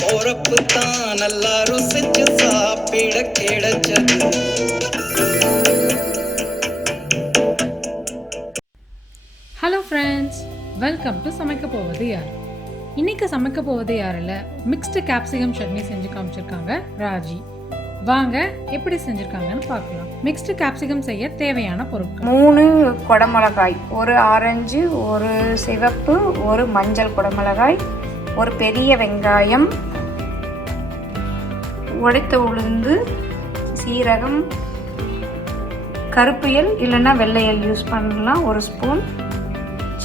போறப்பு தான் நல்லா ருசிச்சு சாப்பிட கிடைச்சது. ஹலோ ஃப்ரெண்ட்ஸ், வெல்கம் டு சமைக்க போவது யார். இன்றைக்கி சமைக்க போவது யாரில் மிக்ஸ்டு கேப்சிகம் சட்னி செஞ்சு காமிச்சிருக்காங்க ராஜி. வாங்க எப்படி செஞ்சுருக்காங்கன்னு பார்க்கலாம். மிக்ஸ்டு கேப்சிகம் செய்ய தேவையான பொருட்கள்: 3 குடமிளகாய், ஒரு ஆரஞ்சு, ஒரு சிவப்பு, ஒரு மஞ்சள் குடமிளகாய், ஒரு பெரிய வெங்காயம், உடைத்த உளுந்து, சீரகம், கருப்பு எள் இல்லைன்னா வெள்ளை எள் யூஸ் பண்ணலாம், ஒரு ஸ்பூன்,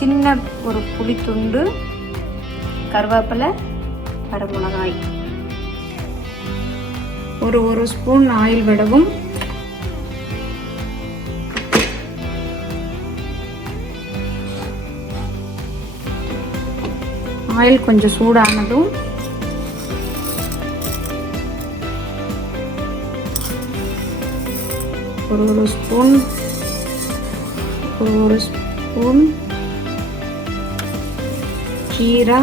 சின்ன ஒரு புளித்துண்டு, கருவேப்பிலை, வரமிளகாய், ஒரு ஸ்பூன் ஆயில் விடவும், ஆயில் கொஞ்சம் சூடானதும் ஒரு ஸ்பூன் ஜீரா,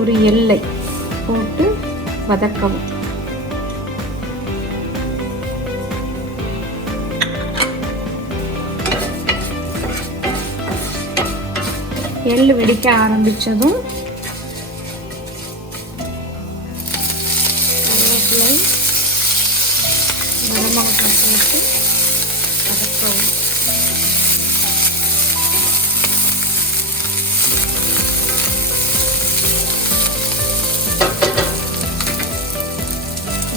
ஒரு எல்லை போட்டு வதக்கவும். எள்ளு வெடிக்க ஆரம்பித்ததும் கருவேப்பிலை, வரமிளகாய் போட்டு வதக்கவும்.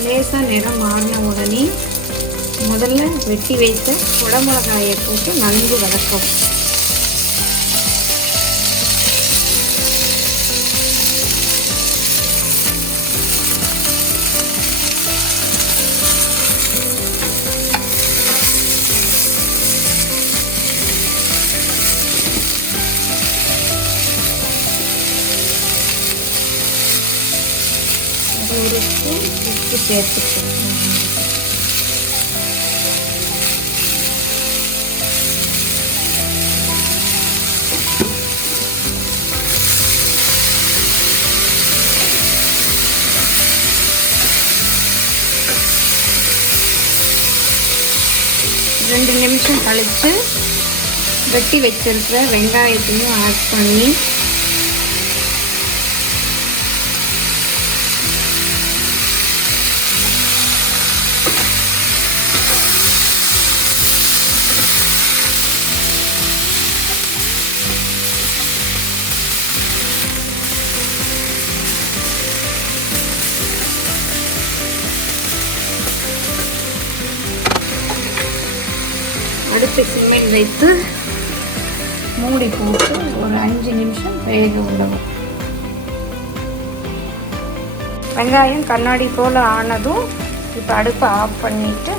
லேசாக நிறம் மாறின உடனே முதல்ல வெட்டி வைத்த குடமிளகாயை போட்டு நன்கு வதக்கவும். ஒரு ஸ்பூன் உப்பு சேர்த்துக்கணும். ரெண்டு நிமிஷம் கழித்து வெட்டி வச்சிருக்கிற வெங்காயத்தையும் ஆட் பண்ணி அடுப்பு சிம்மில் வைத்து மூடி போட்டு ஒரு 5 நிமிஷம் வேக விடவும். வெங்காயம் கண்ணாடி போல் ஆனதும் இப்போ அடுப்பை ஆஃப் பண்ணிவிட்டு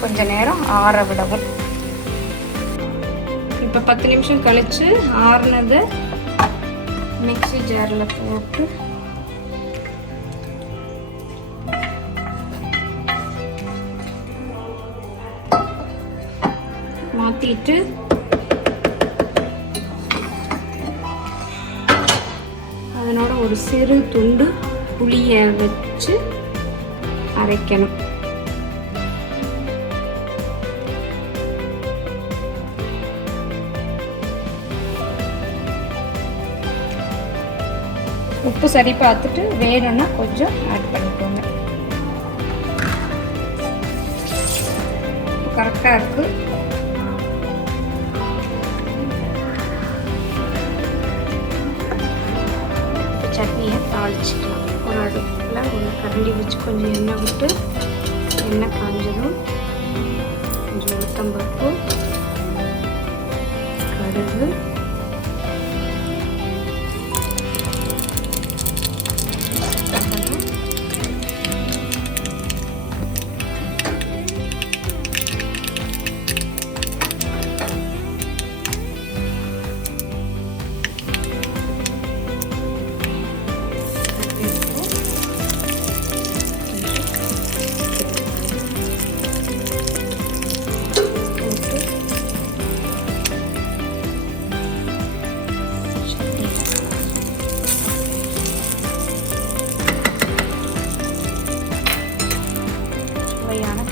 கொஞ்சம் நேரம் ஆற விடவும். இப்போ 10 நிமிஷம் கழித்து ஆறுனதை மிக்ஸி ஜாரில் போட்டு மாற்றிட்டு அதனோட ஒரு சிறு துண்டு புளியை வச்சு அரைக்கணும். உப்பு சரி பார்த்துட்டு வேணும்னா கொஞ்சம் ஆட் பண்ணிக்கோங்க. கரெக்டாக இருக்குது. சட்னியை தாளிச்சிக்கலாம். ஒரு அடுப்பில் ஒரு கரண்டி வச்சு கொஞ்சம் எண்ணெய் விட்டு, எண்ணெய் காஞ்சதும் கொஞ்சம் உளுத்தம்பருப்பு, கடுகு,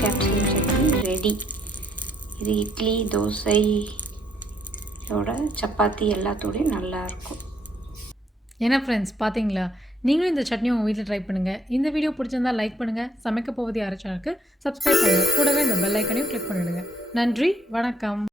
கேப்சிகம் சட்னி ரெடி. இது இட்லி, தோசை இதோட சப்பாத்தி எல்லாத்தோடையும் நல்லாயிருக்கும். ஏன்னா ஃப்ரெண்ட்ஸ் பார்த்தீங்களா, நீங்களும் இந்த சட்னி உங்கள் வீட்டில் ட்ரை பண்ணுங்கள். இந்த வீடியோ பிடிச்சிருந்தா லைக் பண்ணுங்கள், சமைக்க போவது யார் சேனலுக்கு சப்ஸ்கிரைப் பண்ணுங்கள், கூடவே இந்த பெல் ஐக்கனையும் கிளிக் பண்ணிவிடுங்க. நன்றி, வணக்கம்.